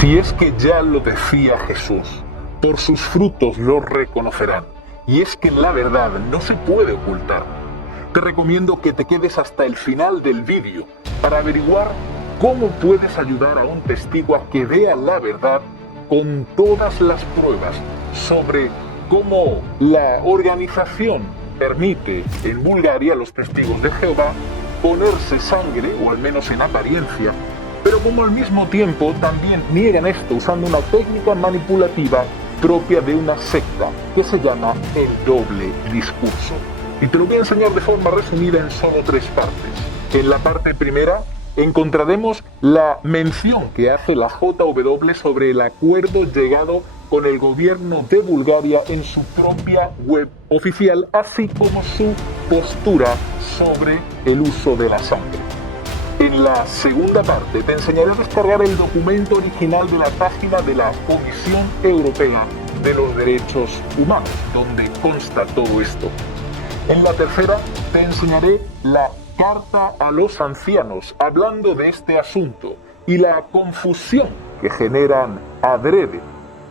Si es que ya lo decía Jesús, por sus frutos los reconocerán. Y es que la verdad no se puede ocultar. Te recomiendo que te quedes hasta el final del vídeo para averiguar cómo puedes ayudar a un testigo a que vea la verdad con todas las pruebas sobre cómo la organización permite en Bulgaria a los testigos de Jehová ponerse sangre, o al menos en apariencia, pero como al mismo tiempo también niegan esto usando una técnica manipulativa propia de una secta que se llama el doble discurso. Y te lo voy a enseñar de forma resumida en solo 3 partes. En la parte primera encontraremos la mención que hace la JW sobre el acuerdo llegado con el gobierno de Bulgaria en su propia web oficial, así como su postura sobre el uso de la sangre. En la segunda parte te enseñaré a descargar el documento original de la página de la Comisión Europea de los Derechos Humanos, donde consta todo esto. En la tercera te enseñaré la carta a los ancianos hablando de este asunto y la confusión que generan adrede.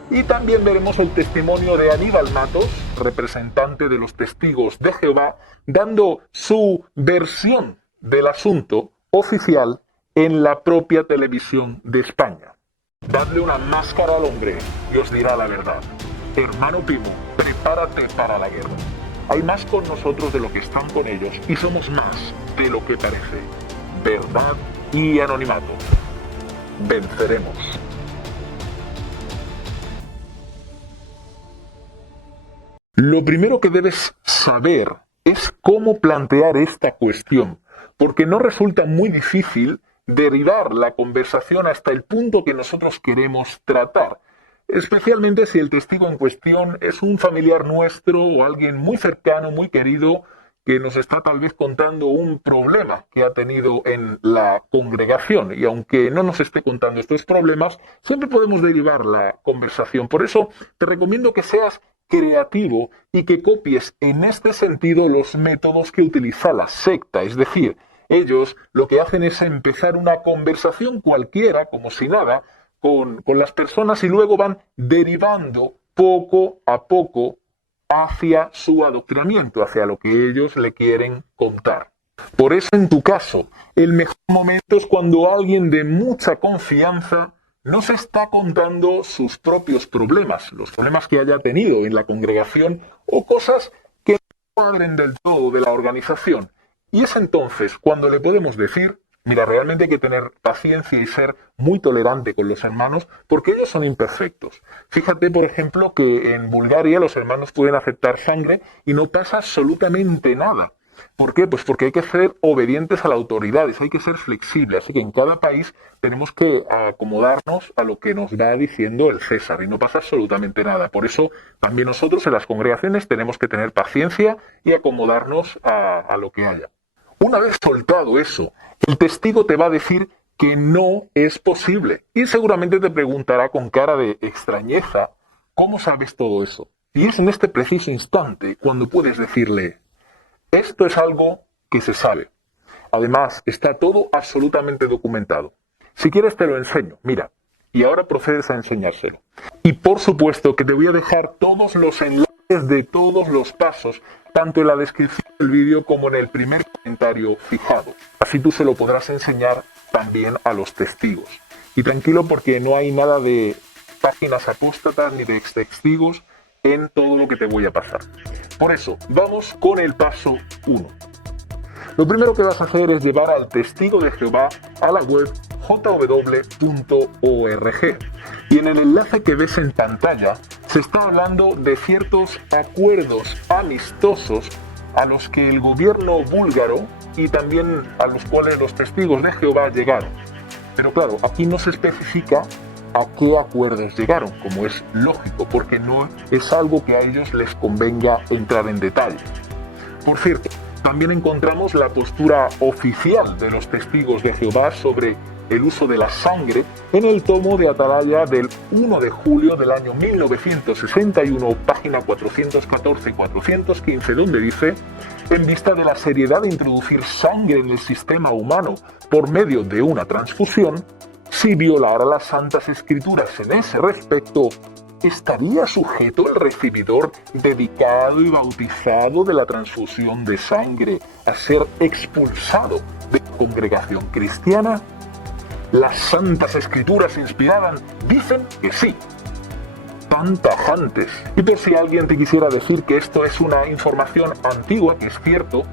Y también veremos el testimonio de Aníbal Matos, representante de los testigos de Jehová, dando su versión del asunto oficial en la propia televisión de España. Dadle una máscara al hombre y os dirá la verdad. Hermano Pimo, prepárate para la guerra. Hay más con nosotros de lo que están con ellos y somos más de lo que parece. Verdad y anonimato. Venceremos. Lo primero que debes saber es cómo plantear esta cuestión, porque no resulta muy difícil derivar la conversación hasta el punto que nosotros queremos tratar, especialmente si el testigo en cuestión es un familiar nuestro o alguien muy cercano, muy querido, que nos está tal vez contando un problema que ha tenido en la congregación. Y aunque no nos esté contando estos problemas, siempre podemos derivar la conversación. Por eso te recomiendo que seas creativo y que copies en este sentido los métodos que utiliza la secta. Es decir, ellos lo que hacen es empezar una conversación cualquiera, como si nada, con las personas y luego van derivando poco a poco hacia su adoctrinamiento, hacia lo que ellos le quieren contar. Por eso, en tu caso, el mejor momento es cuando alguien de mucha confianza nos está contando sus propios problemas, los problemas que haya tenido en la congregación o cosas que no cuadren del todo de la organización. Y es entonces cuando le podemos decir: mira, realmente hay que tener paciencia y ser muy tolerante con los hermanos porque ellos son imperfectos. Fíjate, por ejemplo, que en Bulgaria los hermanos pueden aceptar sangre y no pasa absolutamente nada. ¿Por qué? Pues porque hay que ser obedientes a las autoridades, hay que ser flexibles. Así que en cada país tenemos que acomodarnos a lo que nos va diciendo el César y no pasa absolutamente nada. Por eso también nosotros en las congregaciones tenemos que tener paciencia y acomodarnos a lo que haya. Una vez soltado eso, el testigo te va a decir que no es posible y seguramente te preguntará con cara de extrañeza: ¿cómo sabes todo eso? Y es en este preciso instante cuando puedes decirle: esto es algo que se sabe. Además, está todo absolutamente documentado. Si quieres te lo enseño, mira, y ahora procedes a enseñárselo. Y por supuesto que te voy a dejar todos los enlaces de todos los pasos, tanto en la descripción del vídeo como en el primer comentario fijado. Así tú se lo podrás enseñar también a los testigos. Y tranquilo, porque no hay nada de páginas apóstatas ni de ex testigos en todo lo que te voy a pasar. Por eso, vamos con el paso 1. Lo primero que vas a hacer es llevar al testigo de Jehová a la web jw.org. Y en el enlace que ves en pantalla se está hablando de ciertos acuerdos amistosos a los que el gobierno búlgaro y también a los cuales los testigos de Jehová llegaron. Pero claro, aquí no se especifica a qué acuerdos llegaron, como es lógico, porque no es algo que a ellos les convenga entrar en detalle. Por cierto, también encontramos la postura oficial de los testigos de Jehová sobre el uso de la sangre en el tomo de Atalaya del 1 de julio del año 1961, página 414 y 415, donde dice: en vista de la seriedad de introducir sangre en el sistema humano por medio de una transfusión, si violara las Santas Escrituras en ese respecto, ¿estaría sujeto el recibidor dedicado y bautizado de la transfusión de sangre a ser expulsado de la congregación cristiana? Las Santas Escrituras inspiradas dicen que sí, tan tajantes. Y por si alguien te quisiera decir que esto es una información antigua, que es cierto,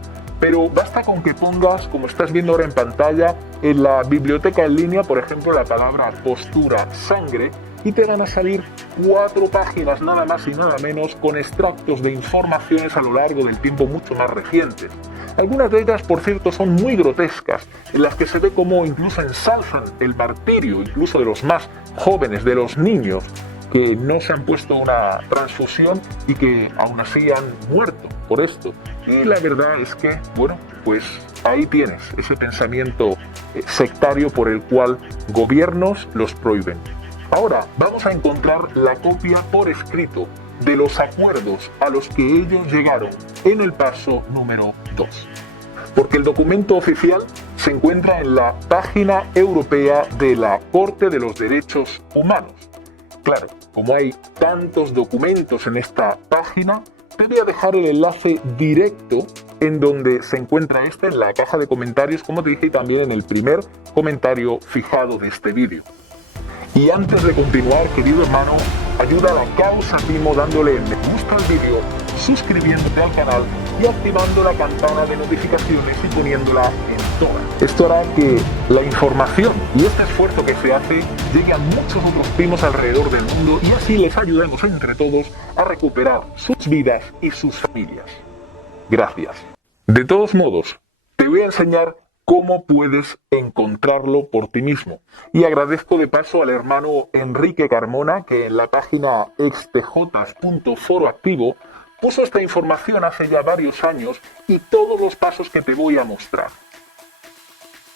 pero basta con que pongas, como estás viendo ahora en pantalla, en la biblioteca en línea, por ejemplo, la palabra postura sangre, y te van a salir 4 páginas, nada más y nada menos, con extractos de informaciones a lo largo del tiempo mucho más recientes. Algunas de ellas, por cierto, son muy grotescas, en las que se ve cómo incluso ensalzan el martirio, incluso de los más jóvenes, de los niños, que no se han puesto una transfusión y que aún así han muerto por esto. Y la verdad es que, bueno, pues ahí tienes ese pensamiento sectario por el cual gobiernos los prohíben. Ahora vamos a encontrar la copia por escrito de los acuerdos a los que ellos llegaron en el paso número 2. Porque el documento oficial se encuentra en la página europea de la Corte de los Derechos Humanos. Claro, como hay tantos documentos en esta página, te voy a dejar el enlace directo en donde se encuentra en la caja de comentarios, como te dije, y también en el primer comentario fijado de este vídeo. Y antes de continuar, querido hermano, ayuda a la causa Timo dándole me gusta al vídeo, suscribiéndote al canal y activando la campana de notificaciones y poniéndola en todas. Esto hará que la información y este esfuerzo que se hace llegue a muchos otros primos alrededor del mundo y así les ayudemos entre todos a recuperar sus vidas y sus familias. Gracias. De todos modos, te voy a enseñar cómo puedes encontrarlo por ti mismo. Y agradezco de paso al hermano Enrique Carmona, que en la página xtj.foroactivo puso esta información hace ya varios años y todos los pasos que te voy a mostrar.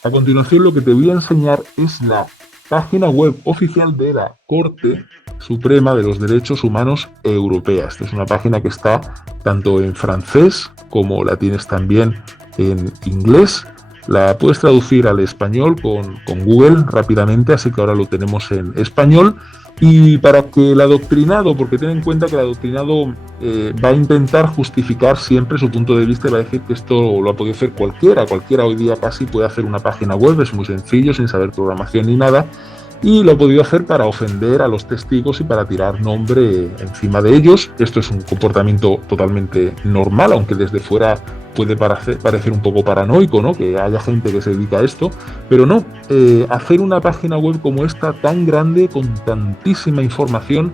A continuación lo que te voy a enseñar es la página web oficial de la Corte Suprema de los Derechos Humanos Europea. Esta es una página que está tanto en francés como la tienes también en inglés. La puedes traducir al español con Google rápidamente, así que ahora lo tenemos en español. Y para que el adoctrinado, porque ten en cuenta que el adoctrinado va a intentar justificar siempre su punto de vista y va a decir que esto lo ha podido hacer cualquiera hoy día casi puede hacer una página web, es muy sencillo, sin saber programación ni nada, y lo ha podido hacer para ofender a los testigos y para tirar nombre encima de ellos. Esto es un comportamiento totalmente normal, aunque desde fuera puede parecer un poco paranoico, ¿no? Que haya gente que se dedica a esto, pero no, hacer una página web como esta tan grande, con tantísima información,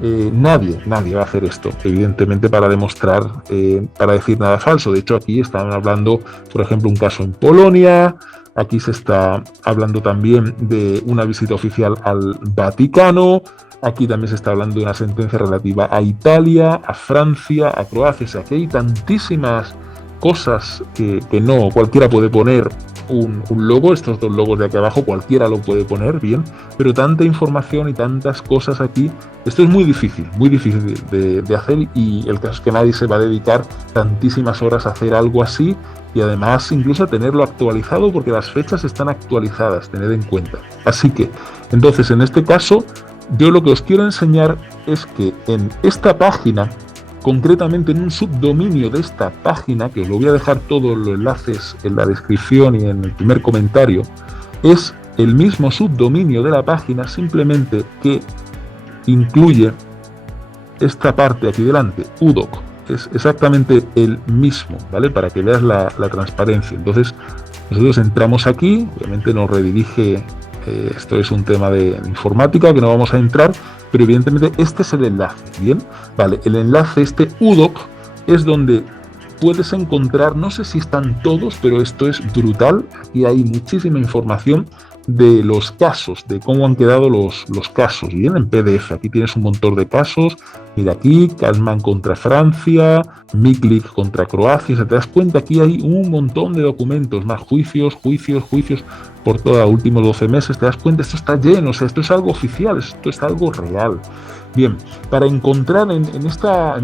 nadie va a hacer esto, evidentemente para demostrar, para decir nada falso. De hecho, aquí están hablando, por ejemplo, un caso en Polonia, aquí se está hablando también de una visita oficial al Vaticano, aquí también se está hablando de una sentencia relativa a Italia, a Francia, a Croacia. O sea, que hay tantísimas cosas que no cualquiera puede poner un logo, estos 2 logos de aquí abajo cualquiera lo puede poner bien, pero tanta información y tantas cosas aquí, esto es muy difícil de hacer, y el caso es que nadie se va a dedicar tantísimas horas a hacer algo así, y además incluso a tenerlo actualizado, porque las fechas están actualizadas, tened en cuenta. Así que, entonces, en este caso, yo lo que os quiero enseñar es que en esta página, concretamente en un subdominio de esta página, que os lo voy a dejar todos los enlaces en la descripción y en el primer comentario, es el mismo subdominio de la página, simplemente que incluye esta parte aquí delante, UDOC. Es exactamente el mismo, ¿vale? Para que veas la transparencia. Entonces, nosotros entramos aquí, obviamente nos redirige, esto es un tema de informática que no vamos a entrar, pero evidentemente este es el enlace, ¿bien? Vale, el enlace, este UDOC, es donde puedes encontrar, no sé si están todos, pero esto es brutal, aquí hay muchísima información de los casos, de cómo han quedado los casos. Bien, en PDF, aquí tienes un montón de casos. Mira aquí, Kazman contra Francia, Miklik contra Croacia. O sea, te das cuenta, aquí hay un montón de documentos, más juicios por todos los últimos 12 meses. Te das cuenta, esto está lleno, o sea, esto es algo oficial, esto es algo real. Bien, para encontrar en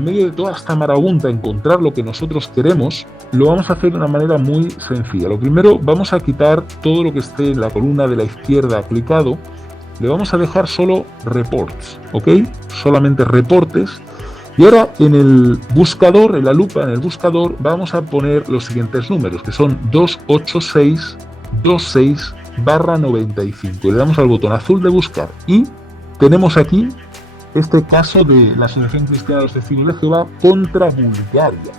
medio de toda esta marabunta, encontrar lo que nosotros queremos, lo vamos a hacer de una manera muy sencilla. Lo primero, vamos a quitar todo lo que esté en la columna de la izquierda clicado, le vamos a dejar solo reports, ¿ok? Solamente reportes. Y ahora en el buscador, en la lupa, en el buscador, vamos a poner los siguientes números, que son 28626/95. Le damos al botón azul de buscar y tenemos aquí este caso de la Asociación Cristiana de los Testigos de Jehová contra Bulgaria.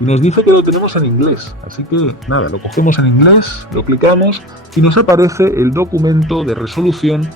Y nos dice que lo tenemos en inglés, así que nada, lo cogemos en inglés, lo clicamos y nos aparece el documento de resolución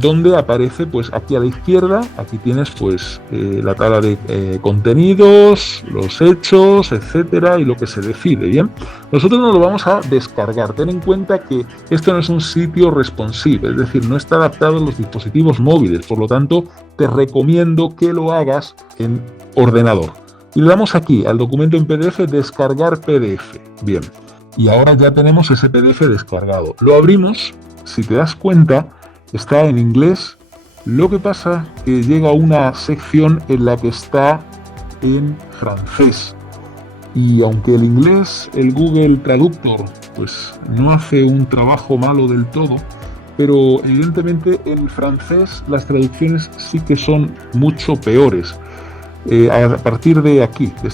donde aparece, pues aquí a la izquierda, aquí tienes pues la tabla de contenidos, los hechos, etcétera, y lo que se decide. Bien, nosotros nos lo vamos a descargar. Ten en cuenta que esto no es un sitio responsive, es decir, no está adaptado a los dispositivos móviles, por lo tanto te recomiendo que lo hagas en ordenador. Y le damos aquí al documento en PDF, descargar PDF. Bien, y ahora ya tenemos ese PDF descargado. Lo abrimos, si te das cuenta, está en inglés. Lo que pasa que llega a una sección en la que está en francés. Y aunque el inglés, el Google Traductor, pues no hace un trabajo malo del todo, pero evidentemente en francés las traducciones sí que son mucho peores. A partir de aquí, de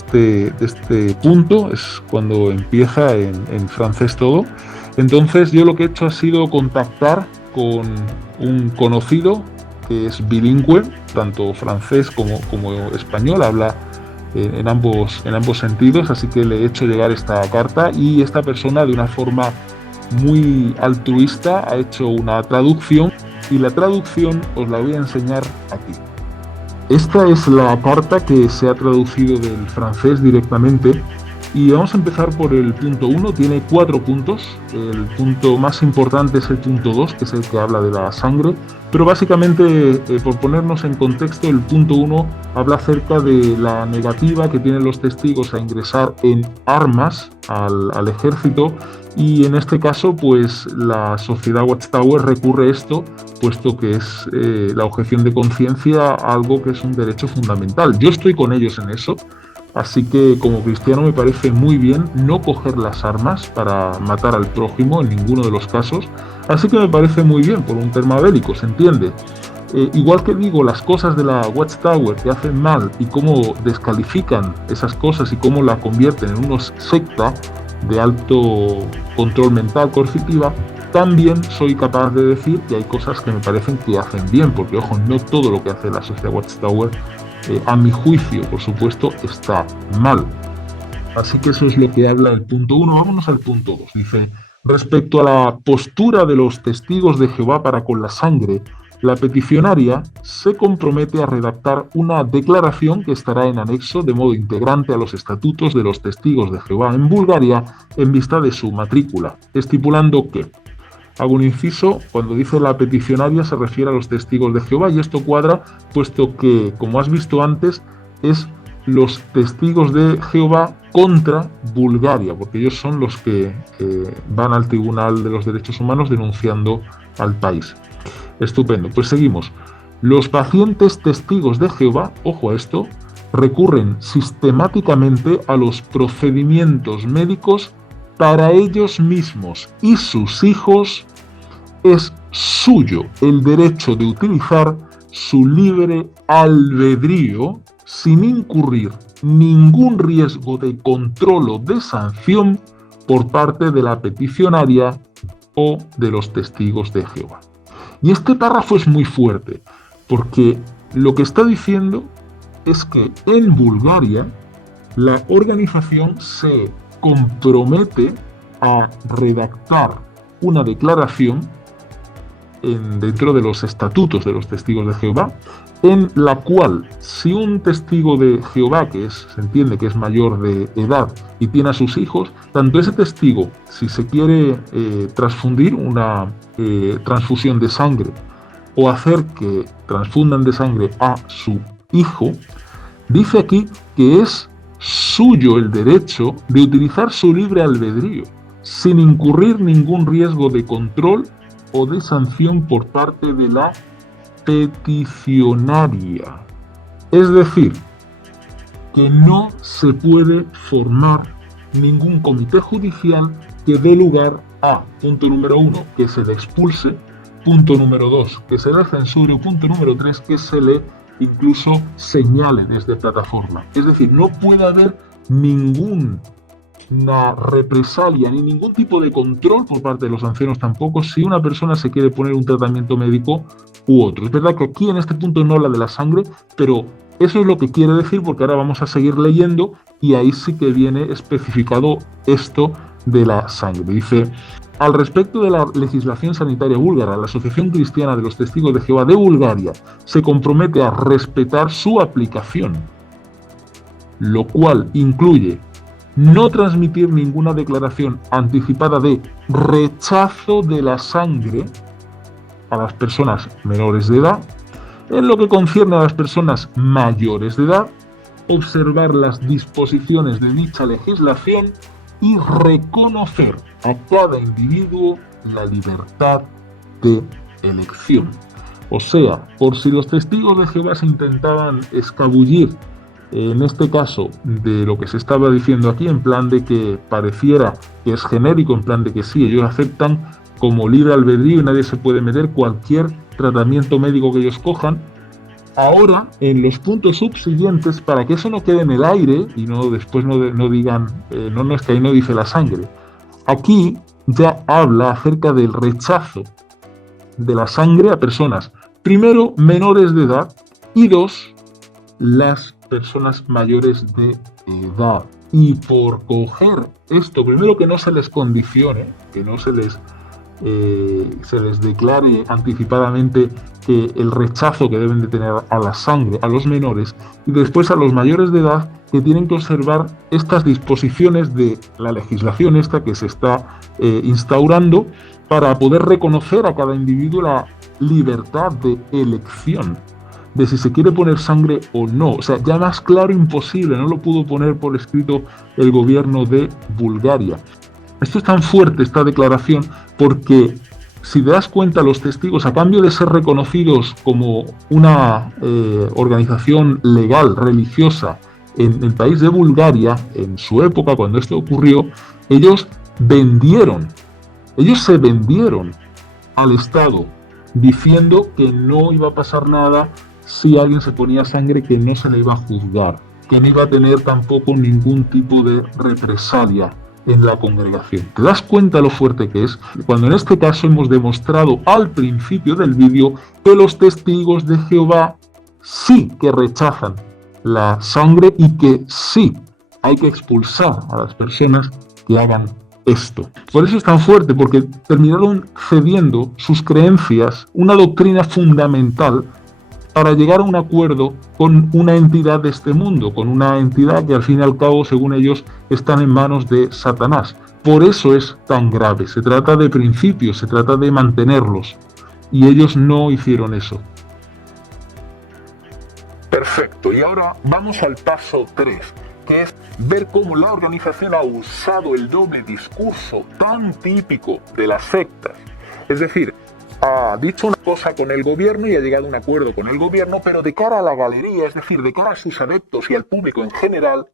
este punto, es cuando empieza en francés todo. Entonces yo lo que he hecho ha sido contactar con un conocido que es bilingüe, tanto francés como español, habla en ambos sentidos, así que le he hecho llegar esta carta y esta persona, de una forma muy altruista, ha hecho una traducción y la traducción os la voy a enseñar aquí. Esta es la carta que se ha traducido del francés directamente. Y vamos a empezar por el punto 1, tiene 4 puntos. El punto más importante es el punto 2, que es el que habla de la sangre. Pero básicamente, por ponernos en contexto, el punto 1 habla acerca de la negativa que tienen los testigos a ingresar en armas al ejército. Y en este caso, pues la sociedad Watchtower recurre a esto, puesto que es la objeción de conciencia algo que es un derecho fundamental. Yo estoy con ellos en eso. Así que como cristiano me parece muy bien no coger las armas para matar al prójimo en ninguno de los casos. Así que me parece muy bien por un tema bélico, ¿se entiende? Igual que digo las cosas de la Watchtower que hacen mal y cómo descalifican esas cosas y cómo la convierten en una secta de alto control mental coercitiva, también soy capaz de decir que hay cosas que me parecen que hacen bien, porque ojo, no todo lo que hace la sociedad Watchtower a mi juicio, por supuesto, está mal. Así que eso es lo que habla el punto 1. Vámonos al punto 2. Dice, respecto a la postura de los testigos de Jehová para con la sangre, la peticionaria se compromete a redactar una declaración que estará en anexo de modo integrante a los estatutos de los testigos de Jehová en Bulgaria en vista de su matrícula, estipulando que, hago un inciso, cuando dice la peticionaria se refiere a los testigos de Jehová y esto cuadra, puesto que, como has visto antes, es los testigos de Jehová contra Bulgaria, porque ellos son los que van al Tribunal de los Derechos Humanos denunciando al país. Estupendo, pues seguimos. Los pacientes testigos de Jehová, ojo a esto, recurren sistemáticamente a los procedimientos médicos para ellos mismos y sus hijos. Es suyo el derecho de utilizar su libre albedrío sin incurrir ningún riesgo de control o de sanción por parte de la peticionaria o de los testigos de Jehová. Y este párrafo es muy fuerte, porque lo que está diciendo es que en Bulgaria la organización se compromete a redactar una declaración dentro de los estatutos de los testigos de Jehová, en la cual si un testigo de Jehová, se entiende que es mayor de edad y tiene a sus hijos, tanto ese testigo, si se quiere transfundir una transfusión de sangre o hacer que transfundan de sangre a su hijo, dice aquí que es suyo el derecho de utilizar su libre albedrío, sin incurrir ningún riesgo de control o de sanción por parte de la peticionaria. Es decir, que no se puede formar ningún comité judicial que dé lugar a, punto número 1, que se le expulse, punto número 2, que se le censure, punto número 3, que se le incluso señale desde plataforma. Es decir, no puede haber ninguna represalia ni ningún tipo de control por parte de los ancianos tampoco si una persona se quiere poner un tratamiento médico u otro. Es verdad que aquí en este punto no habla de la sangre, pero eso es lo que quiere decir, porque ahora vamos a seguir leyendo y ahí sí que viene especificado esto de la sangre. Dice: al respecto de la legislación sanitaria búlgara, la Asociación Cristiana de los Testigos de Jehová de Bulgaria se compromete a respetar su aplicación, lo cual incluye no transmitir ninguna declaración anticipada de rechazo de la sangre a las personas menores de edad. En lo que concierne a las personas mayores de edad, observar las disposiciones de dicha legislación y reconocer a cada individuo la libertad de elección. O sea, por si los testigos de Jehová se intentaban escabullir, en este caso, de lo que se estaba diciendo aquí, en plan de que pareciera que es genérico, en plan de que sí, ellos aceptan como libre albedrío y nadie se puede meter cualquier tratamiento médico que ellos cojan. Ahora, en los puntos subsiguientes, para que eso no quede en el aire y después no digan, no es que ahí no dice la sangre, aquí ya habla acerca del rechazo de la sangre a personas, primero, menores de edad, y dos, las personas mayores de edad. Y por coger esto, primero, que no se les condicione, que no se les declare anticipadamente que el rechazo que deben de tener a la sangre a los menores, y después a los mayores de edad, que tienen que observar estas disposiciones de la legislación esta que se está instaurando para poder reconocer a cada individuo la libertad de elección de si se quiere poner sangre o no. O sea, ya más claro imposible, no lo pudo poner por escrito el gobierno de Bulgaria. Esto es tan fuerte, esta declaración, porque si te das cuenta, los testigos, a cambio de ser reconocidos como una organización legal, religiosa, en el país de Bulgaria, en su época, cuando esto ocurrió, ellos se vendieron al Estado, diciendo que no iba a pasar nada si alguien se ponía sangre, que no se le iba a juzgar, que no iba a tener tampoco ningún tipo de represalia en la congregación. ¿Te das cuenta lo fuerte que es? Cuando en este caso hemos demostrado al principio del vídeo que los testigos de Jehová sí que rechazan la sangre y que sí hay que expulsar a las personas que hagan esto. Por eso es tan fuerte, porque terminaron cediendo sus creencias, una doctrina fundamental, para llegar a un acuerdo con una entidad de este mundo, con una entidad que al fin y al cabo, según ellos, están en manos de Satanás. Por eso es tan grave. Se trata de principios, se trata de mantenerlos. Y ellos no hicieron eso. Perfecto. Y ahora vamos al paso 3, que es ver cómo la organización ha usado el doble discurso tan típico de las sectas. Es decir, ha dicho una cosa con el gobierno y ha llegado a un acuerdo con el gobierno, pero de cara a la galería, es decir, de cara a sus adeptos y al público en general,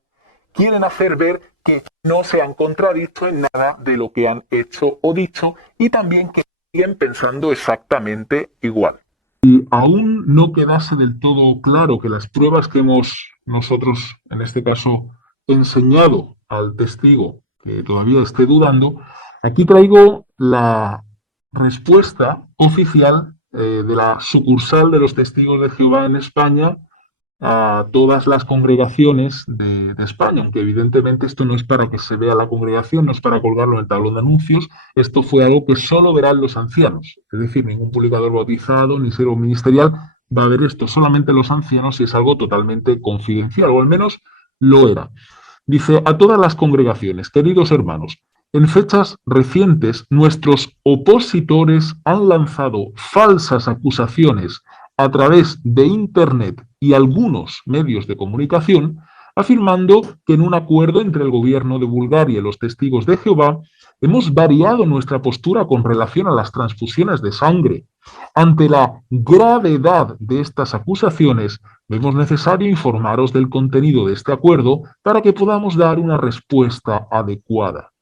quieren hacer ver que no se han contradicho en nada de lo que han hecho o dicho, y también que siguen pensando exactamente igual. Si aún no quedase del todo claro que las pruebas que hemos nosotros, en este caso, enseñado al testigo que todavía esté dudando, aquí traigo la respuesta oficial de la sucursal de los Testigos de Jehová en España, a todas las congregaciones de España, aunque evidentemente esto no es para que se vea la congregación, no es para colgarlo en el tablón de anuncios, esto fue algo que solo verán los ancianos, es decir, ningún publicador bautizado ni siervo ministerial va a ver esto, solamente los ancianos, y es algo totalmente confidencial, o al menos lo era. Dice: a todas las congregaciones, queridos hermanos, en fechas recientes nuestros opositores han lanzado falsas acusaciones a través de Internet y algunos medios de comunicación, afirmando que en un acuerdo entre el gobierno de Bulgaria y los testigos de Jehová hemos variado nuestra postura con relación a las transfusiones de sangre. Ante la gravedad de estas acusaciones, vemos necesario informaros del contenido de este acuerdo para que podamos dar una respuesta adecuada.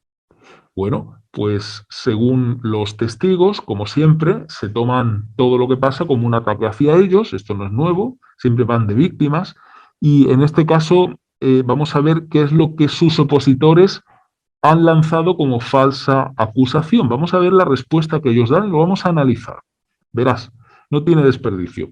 Bueno, pues según los testigos, como siempre, se toman todo lo que pasa como un ataque hacia ellos, esto no es nuevo, siempre van de víctimas, y en este caso vamos a ver qué es lo que sus opositores han lanzado como falsa acusación. Vamos a ver la respuesta que ellos dan y lo vamos a analizar. Verás, no tiene desperdicio.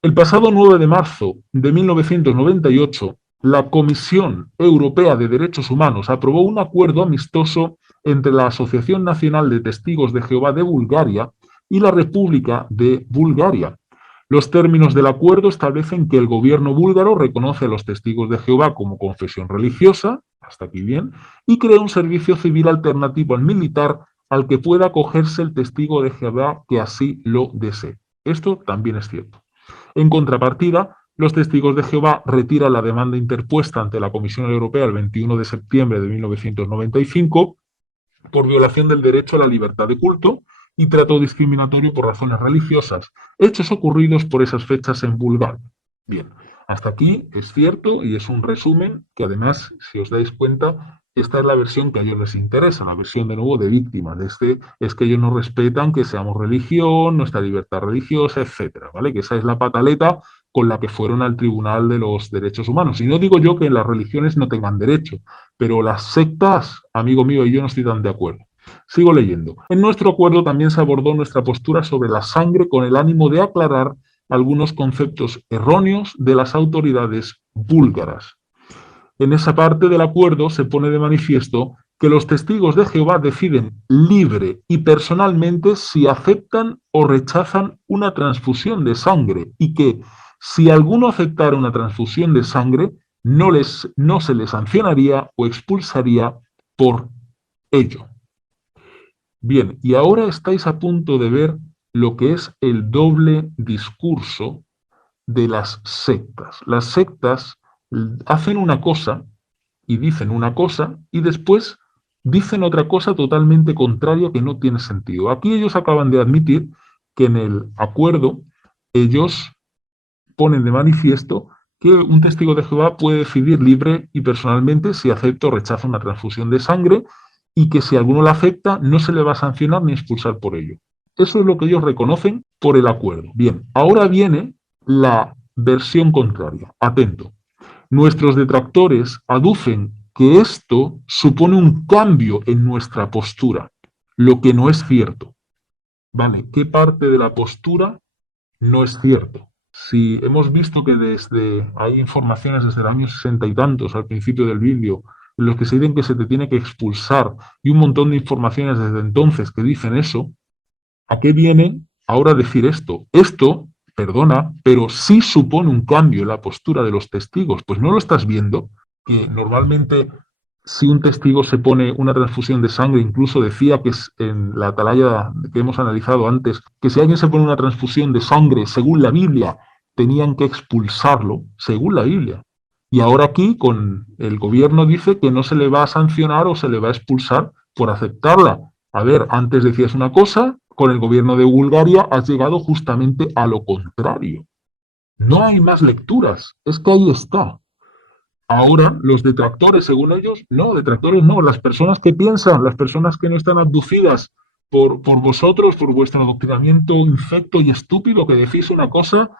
El pasado 9 de marzo de 1998, la Comisión Europea de Derechos Humanos aprobó un acuerdo amistoso entre la Asociación Nacional de Testigos de Jehová de Bulgaria y la República de Bulgaria. Los términos del acuerdo establecen que el gobierno búlgaro reconoce a los testigos de Jehová como confesión religiosa, hasta aquí bien, y crea un servicio civil alternativo al militar al que pueda acogerse el testigo de Jehová que así lo desee. Esto también es cierto. En contrapartida, los testigos de Jehová retiran la demanda interpuesta ante la Comisión Europea el 21 de septiembre de 1995 por violación del derecho a la libertad de culto y trato discriminatorio por razones religiosas, hechos ocurridos por esas fechas en Bulgaria. Bien, hasta aquí es cierto y es un resumen que además, si os dais cuenta, esta es la versión que a ellos les interesa, la versión de nuevo de víctimas. Es que ellos no respetan que seamos religión, nuestra libertad religiosa, etcétera, ¿vale? Que esa es la pataleta con la que fueron al Tribunal de los Derechos Humanos. Y no digo yo que las religiones no tengan derecho, pero las sectas, amigo mío, y yo no estoy tan de acuerdo. Sigo leyendo. En nuestro acuerdo también se abordó nuestra postura sobre la sangre con el ánimo de aclarar algunos conceptos erróneos de las autoridades búlgaras. En esa parte del acuerdo se pone de manifiesto que los testigos de Jehová deciden libre y personalmente si aceptan o rechazan una transfusión de sangre y que si alguno aceptara una transfusión de sangre no se le sancionaría o expulsaría por ello. Bien, y ahora estáis a punto de ver lo que es el doble discurso de las sectas. Las sectas hacen una cosa y dicen una cosa y después dicen otra cosa totalmente contraria que no tiene sentido. Aquí ellos acaban de admitir que en el acuerdo ellos ponen de manifiesto que un testigo de Jehová puede decidir libre y personalmente si acepta o rechaza una transfusión de sangre y que si alguno la acepta no se le va a sancionar ni expulsar por ello. Eso es lo que ellos reconocen por el acuerdo. Bien, ahora viene la versión contraria. Atento. Nuestros detractores aducen que esto supone un cambio en nuestra postura, lo que no es cierto. ¿Vale? ¿Qué parte de la postura no es cierto? Si hemos visto que hay informaciones desde el año 60 y tantos, al principio del vídeo, en los que se dicen que se te tiene que expulsar, y un montón de informaciones desde entonces que dicen eso, ¿a qué viene ahora decir esto? Esto, perdona, pero sí supone un cambio en la postura de los testigos. Pues no lo estás viendo, que normalmente si un testigo se pone una transfusión de sangre, incluso decía que es en la atalaya que hemos analizado antes, que si alguien se pone una transfusión de sangre, según la Biblia, tenían que expulsarlo, según la Biblia. Y ahora aquí, con el gobierno dice que no se le va a sancionar o se le va a expulsar por aceptarla. A ver, antes decías una cosa, con el gobierno de Bulgaria has llegado justamente a lo contrario. No hay más lecturas, es que ahí está. Ahora, los detractores, según ellos, no, detractores no, las personas que piensan, las personas que no están abducidas por vosotros, por vuestro adoctrinamiento infecto y estúpido, que decís una cosa,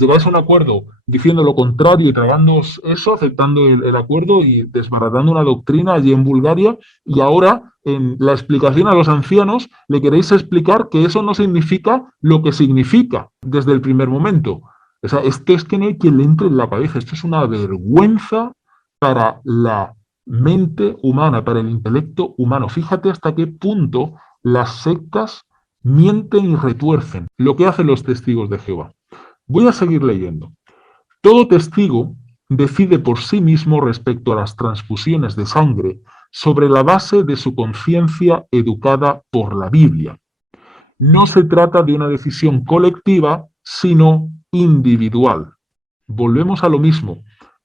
llegáis a un acuerdo diciendo lo contrario y tragándoos eso, aceptando el acuerdo y desbaratando una doctrina allí en Bulgaria, y ahora en la explicación a los ancianos le queréis explicar que eso no significa lo que significa desde el primer momento. O sea, esto es que no hay quien le entre en la cabeza. Esto es una vergüenza para la mente humana, para el intelecto humano. Fíjate hasta qué punto las sectas mienten y retuercen lo que hacen los testigos de Jehová. Voy a seguir leyendo. Todo testigo decide por sí mismo respecto a las transfusiones de sangre sobre la base de su conciencia educada por la Biblia. No se trata de una decisión colectiva, sino individual. Volvemos a lo mismo.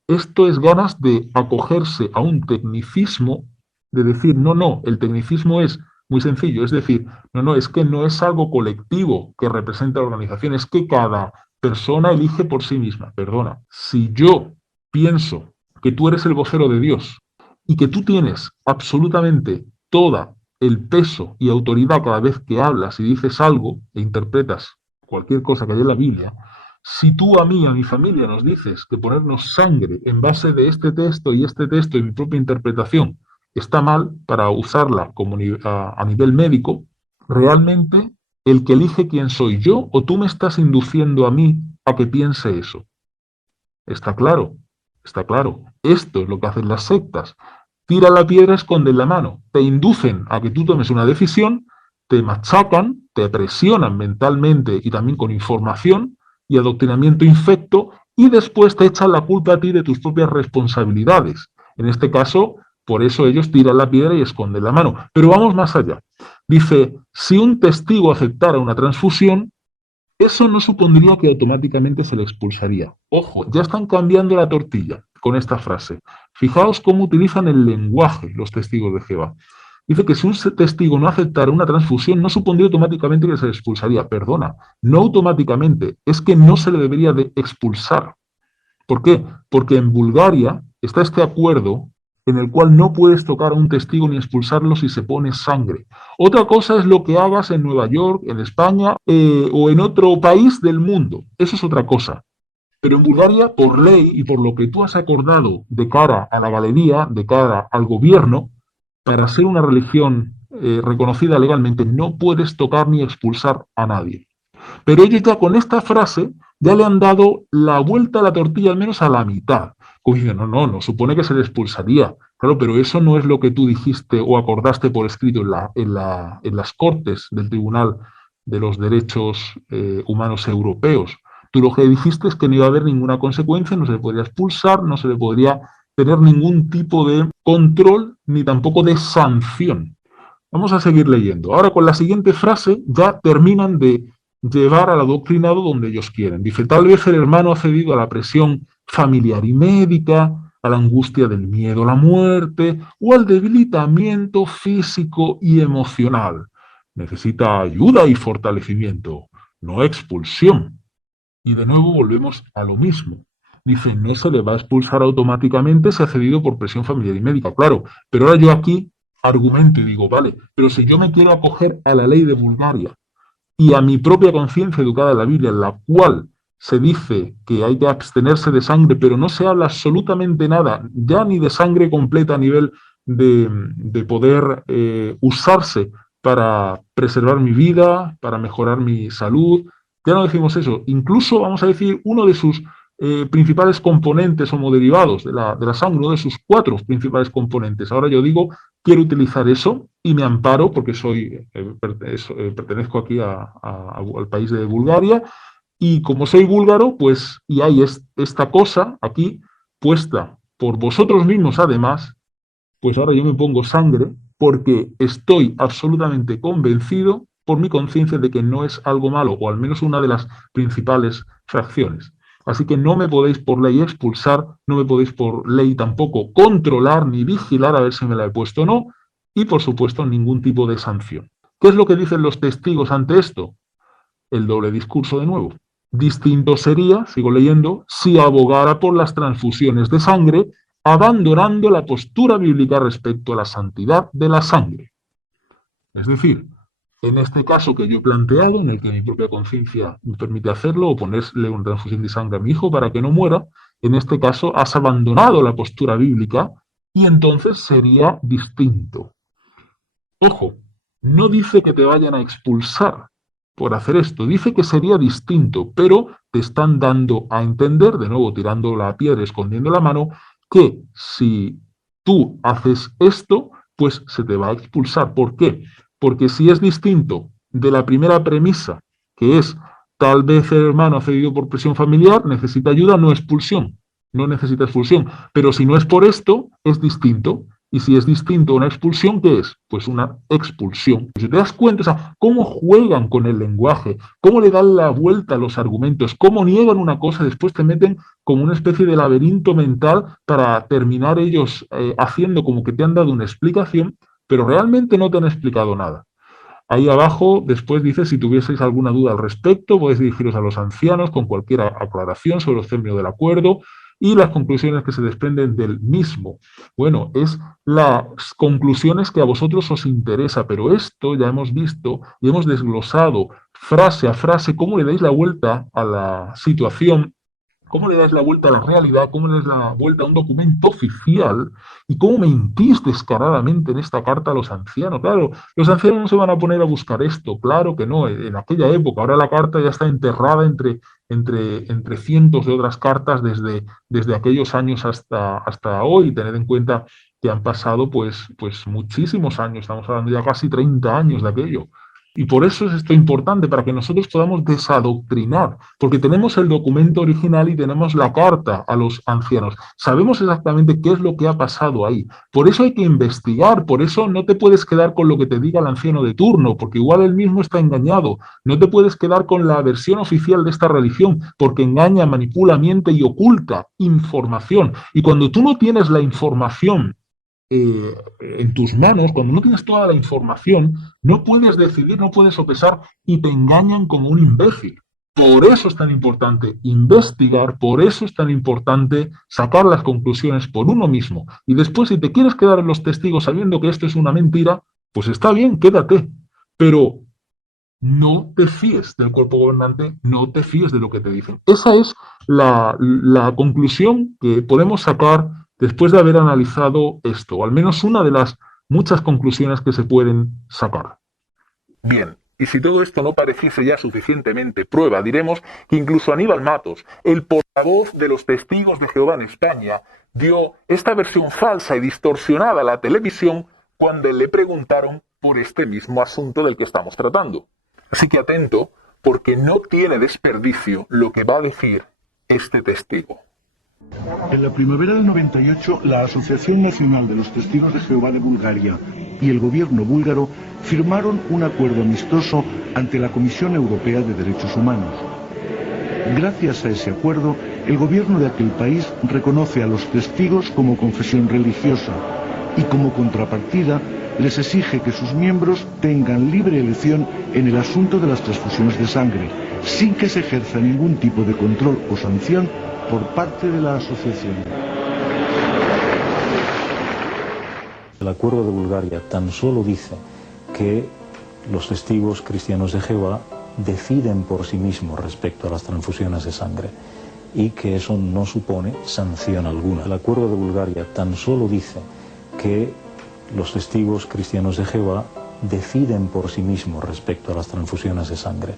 Esto es ganas de acogerse a un tecnicismo, de decir, no, no, el tecnicismo es muy sencillo, es decir, no, no, es que no es algo colectivo que representa la organización, es que cada persona elige por sí misma. Perdona, si yo pienso que tú eres el vocero de Dios y que tú tienes absolutamente toda el peso y autoridad cada vez que hablas y dices algo e interpretas cualquier cosa que haya en la Biblia, si tú a mí, a mi familia, nos dices que ponernos sangre en base de este texto y mi propia interpretación está mal para usarla como a nivel médico, realmente el que elige quién soy yo o tú me estás induciendo a mí a que piense eso. Está claro, está claro. Esto es lo que hacen las sectas. Tira la piedra, esconde la mano. Te inducen a que tú tomes una decisión, te machacan, te presionan mentalmente y también con información y adoctrinamiento infecto y después te echan la culpa a ti de tus propias responsabilidades. En este caso, por eso ellos tiran la piedra y esconden la mano. Pero vamos más allá. Dice, si un testigo aceptara una transfusión, eso no supondría que automáticamente se le expulsaría. Ojo, ya están cambiando la tortilla con esta frase. Fijaos cómo utilizan el lenguaje los testigos de Jehová. Dice que si un testigo no aceptara una transfusión, no supondría automáticamente que se le expulsaría. Perdona, no automáticamente, es que no se le debería de expulsar. ¿Por qué? Porque en Bulgaria está este acuerdo en el cual no puedes tocar a un testigo ni expulsarlo si se pone sangre. Otra cosa es lo que hagas en Nueva York, en España o en otro país del mundo. Eso es otra cosa. Pero en Bulgaria, por ley y por lo que tú has acordado de cara a la galería, de cara al gobierno, para ser una religión reconocida legalmente, no puedes tocar ni expulsar a nadie. Pero ellos ya con esta frase ya le han dado la vuelta a la tortilla al menos a la mitad. Como dicen, no, no, no, supone que se le expulsaría. Claro, pero eso no es lo que tú dijiste o acordaste por escrito en las Cortes del Tribunal de los Derechos Humanos Europeos. Tú lo que dijiste es que no iba a haber ninguna consecuencia, no se le podría expulsar, no se le podría tener ningún tipo de control ni tampoco de sanción. Vamos a seguir leyendo. Ahora con la siguiente frase ya terminan de llevar al adoctrinado donde ellos quieren. Dice, tal vez el hermano ha cedido a la presión familiar y médica, a la angustia del miedo a la muerte o al debilitamiento físico y emocional. Necesita ayuda y fortalecimiento, no expulsión. Y de nuevo volvemos a lo mismo. Dice, no se le va a expulsar automáticamente si ha cedido por presión familiar y médica. Claro, pero ahora yo aquí argumento y digo, vale, pero si yo me quiero acoger a la ley de Bulgaria y a mi propia conciencia educada en la Biblia, en la cual se dice que hay que abstenerse de sangre, pero no se habla absolutamente nada, ya ni de sangre completa a nivel de poder usarse para preservar mi vida, para mejorar mi salud. Ya no decimos eso. Incluso, vamos a decir, uno de sus principales componentes homoderivados de la sangre, uno de sus cuatro principales componentes. Ahora yo digo, quiero utilizar eso y me amparo porque pertenezco aquí al país de Bulgaria y como soy búlgaro, pues y hay esta cosa aquí puesta por vosotros mismos además, pues ahora yo me pongo sangre porque estoy absolutamente convencido por mi conciencia de que no es algo malo, o al menos una de las principales fracciones. Así que no me podéis por ley expulsar, no me podéis por ley tampoco controlar ni vigilar a ver si me la he puesto o no, y por supuesto ningún tipo de sanción. ¿Qué es lo que dicen los testigos ante esto? El doble discurso de nuevo. Distinto sería, sigo leyendo, si abogara por las transfusiones de sangre, abandonando la postura bíblica respecto a la santidad de la sangre. Es decir, en este caso que yo he planteado, en el que mi propia conciencia me permite hacerlo, o ponerle una transfusión de sangre a mi hijo para que no muera, en este caso has abandonado la postura bíblica y entonces sería distinto. Ojo, no dice que te vayan a expulsar, por hacer esto. Dice que sería distinto, pero te están dando a entender, de nuevo tirando la piedra, escondiendo la mano, que si tú haces esto, pues se te va a expulsar. ¿Por qué? Porque si es distinto de la primera premisa, que es tal vez el hermano ha cedido por presión familiar, necesita ayuda, no expulsión, no necesita expulsión. Pero si no es por esto, es distinto. Y si es distinto a una expulsión, ¿qué es? Pues una expulsión. Si te das cuenta, o sea, cómo juegan con el lenguaje, cómo le dan la vuelta a los argumentos, cómo niegan una cosa y después te meten como una especie de laberinto mental para terminar ellos haciendo como que te han dado una explicación, pero realmente no te han explicado nada. Ahí abajo, después dice, si tuvieseis alguna duda al respecto, podéis dirigiros a los ancianos con cualquier aclaración sobre los términos del acuerdo y las conclusiones que se desprenden del mismo. Bueno, es las conclusiones que a vosotros os interesa, pero esto ya hemos visto y hemos desglosado frase a frase cómo le dais la vuelta a la situación, cómo le dais la vuelta a la realidad, cómo le dais la vuelta a un documento oficial y cómo mentís descaradamente en esta carta a los ancianos. Claro, los ancianos no se van a poner a buscar esto, claro que no, en aquella época. Ahora la carta ya está enterrada entre cientos de otras cartas desde aquellos años hasta hoy. Tened en cuenta que han pasado pues muchísimos años, estamos hablando ya casi 30 años de aquello. Y por eso es esto importante, para que nosotros podamos desadoctrinar, porque tenemos el documento original y tenemos la carta a los ancianos. Sabemos exactamente qué es lo que ha pasado ahí. Por eso hay que investigar, por eso no te puedes quedar con lo que te diga el anciano de turno, porque igual él mismo está engañado. No te puedes quedar con la versión oficial de esta religión, porque engaña, manipula, miente y oculta información. Y cuando tú no tienes la información en tus manos, cuando no tienes toda la información, no puedes decidir, no puedes sopesar y te engañan como un imbécil. Por eso es tan importante investigar, por eso es tan importante sacar las conclusiones por uno mismo. Y después, si te quieres quedar en los testigos sabiendo que esto es una mentira, pues está bien, quédate. Pero no te fíes del cuerpo gobernante, no te fíes de lo que te dicen. Esa es la conclusión que podemos sacar después de haber analizado esto, o al menos una de las muchas conclusiones que se pueden sacar. Bien, y si todo esto no pareciese ya suficientemente prueba, diremos que incluso Aníbal Matos, el portavoz de los testigos de Jehová en España, dio esta versión falsa y distorsionada a la televisión cuando le preguntaron por este mismo asunto del que estamos tratando. Así que atento, porque no tiene desperdicio lo que va a decir este testigo. En la primavera del 98, la Asociación Nacional de los Testigos de Jehová de Bulgaria y el gobierno búlgaro firmaron un acuerdo amistoso ante la Comisión Europea de Derechos Humanos. Gracias a ese acuerdo, el gobierno de aquel país reconoce a los testigos como confesión religiosa y como contrapartida les exige que sus miembros tengan libre elección en el asunto de las transfusiones de sangre, sin que se ejerza ningún tipo de control o sanción por parte de la asociación. El acuerdo de Bulgaria tan solo dice que los testigos cristianos de Jehová deciden por sí mismos respecto a las transfusiones de sangre y que eso no supone sanción alguna. El acuerdo de Bulgaria tan solo dice que los testigos cristianos de Jehová deciden por sí mismos respecto a las transfusiones de sangre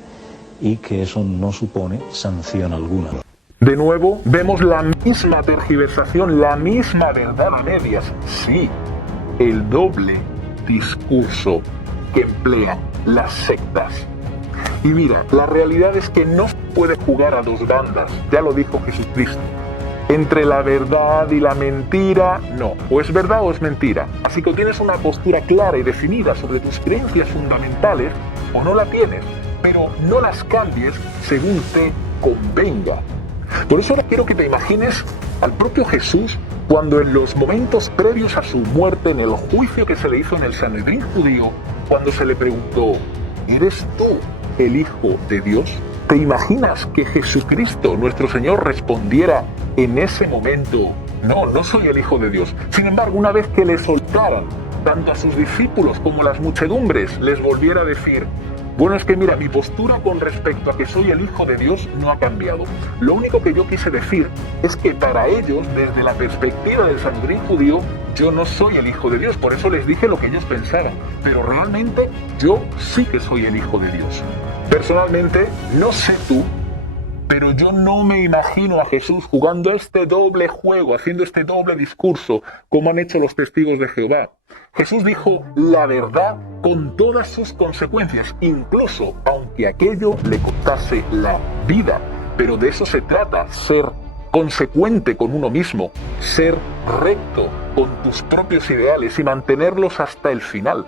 y que eso no supone sanción alguna. De nuevo, vemos la misma tergiversación, la misma verdad a medias. Sí, el doble discurso que emplean las sectas. Y mira, la realidad es que no se puede jugar a dos bandas, ya lo dijo Jesucristo. Entre la verdad y la mentira, no. O es verdad o es mentira. Así que o tienes una postura clara y definida sobre tus creencias fundamentales, o no la tienes. Pero no las cambies según te convenga. Por eso ahora quiero que te imagines al propio Jesús cuando en los momentos previos a su muerte, en el juicio que se le hizo en el Sanedrín judío, cuando se le preguntó, ¿eres tú el Hijo de Dios? ¿Te imaginas que Jesucristo, nuestro Señor, respondiera en ese momento, no, no soy el Hijo de Dios? Sin embargo, una vez que le soltaran, tanto a sus discípulos como a las muchedumbres, les volviera a decir, Bueno, es que mira, mi postura con respecto a que soy el Hijo de Dios no ha cambiado. Lo único que yo quise decir es que para ellos, desde la perspectiva del Sanedrín judío, yo no soy el Hijo de Dios. Por eso les dije lo que ellos pensaban. Pero realmente yo sí que soy el Hijo de Dios. Personalmente, no sé tú, pero yo no me imagino a Jesús jugando este doble juego, haciendo este doble discurso, como han hecho los testigos de Jehová. Jesús dijo la verdad con todas sus consecuencias, incluso aunque aquello le costase la vida. Pero de eso se trata, ser consecuente con uno mismo, ser recto con tus propios ideales y mantenerlos hasta el final.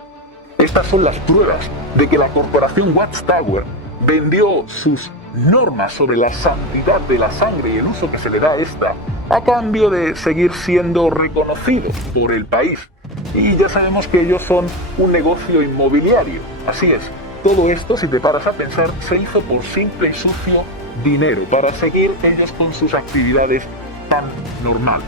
Estas son las pruebas de que la corporación Watchtower vendió sus normas sobre la santidad de la sangre y el uso que se le da a esta, a cambio de seguir siendo reconocidos por el país. Y ya sabemos que ellos son un negocio inmobiliario. Así es, todo esto, si te paras a pensar, se hizo por simple y sucio dinero, para seguir ellos con sus actividades tan normales.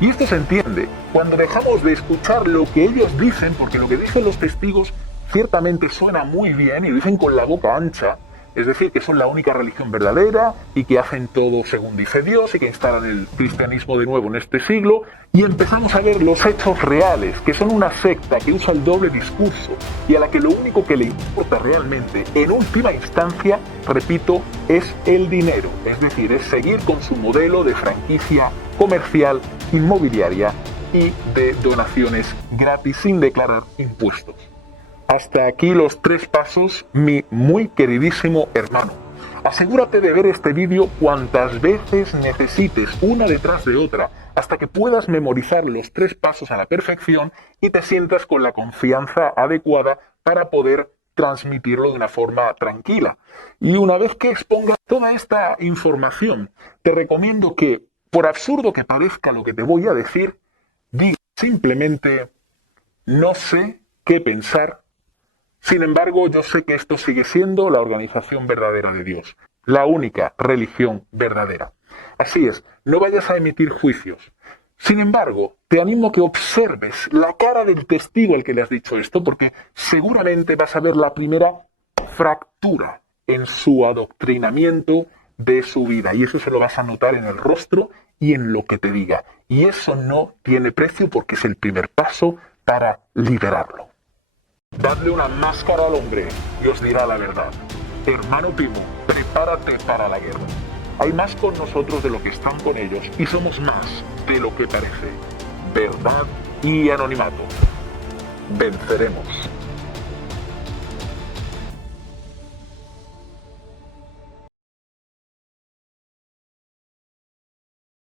Y esto se entiende cuando dejamos de escuchar lo que ellos dicen, porque lo que dicen los testigos ciertamente suena muy bien y lo dicen con la boca ancha. Es decir, que son la única religión verdadera y que hacen todo según dice Dios y que instalan el cristianismo de nuevo en este siglo. Y empezamos a ver los hechos reales, que son una secta que usa el doble discurso y a la que lo único que le importa realmente, en última instancia, repito, es el dinero. Es decir, es seguir con su modelo de franquicia comercial, inmobiliaria y de donaciones gratis sin declarar impuestos. Hasta aquí los 3 pasos, mi muy queridísimo hermano. Asegúrate de ver este vídeo cuantas veces necesites, una detrás de otra, hasta que puedas memorizar los 3 pasos a la perfección y te sientas con la confianza adecuada para poder transmitirlo de una forma tranquila. Y una vez que expongas toda esta información, te recomiendo que, por absurdo que parezca lo que te voy a decir, digas simplemente, no sé qué pensar. Sin embargo, yo sé que esto sigue siendo la organización verdadera de Dios, la única religión verdadera. Así es, no vayas a emitir juicios. Sin embargo, te animo a que observes la cara del testigo al que le has dicho esto, porque seguramente vas a ver la primera fractura en su adoctrinamiento de su vida, y eso se lo vas a notar en el rostro y en lo que te diga. Y eso no tiene precio porque es el primer paso para liberarlo. Dadle una máscara al hombre y os dirá la verdad. Hermano Pimo, prepárate para la guerra. Hay más con nosotros de lo que están con ellos y somos más de lo que parece. Verdad y anonimato. Venceremos.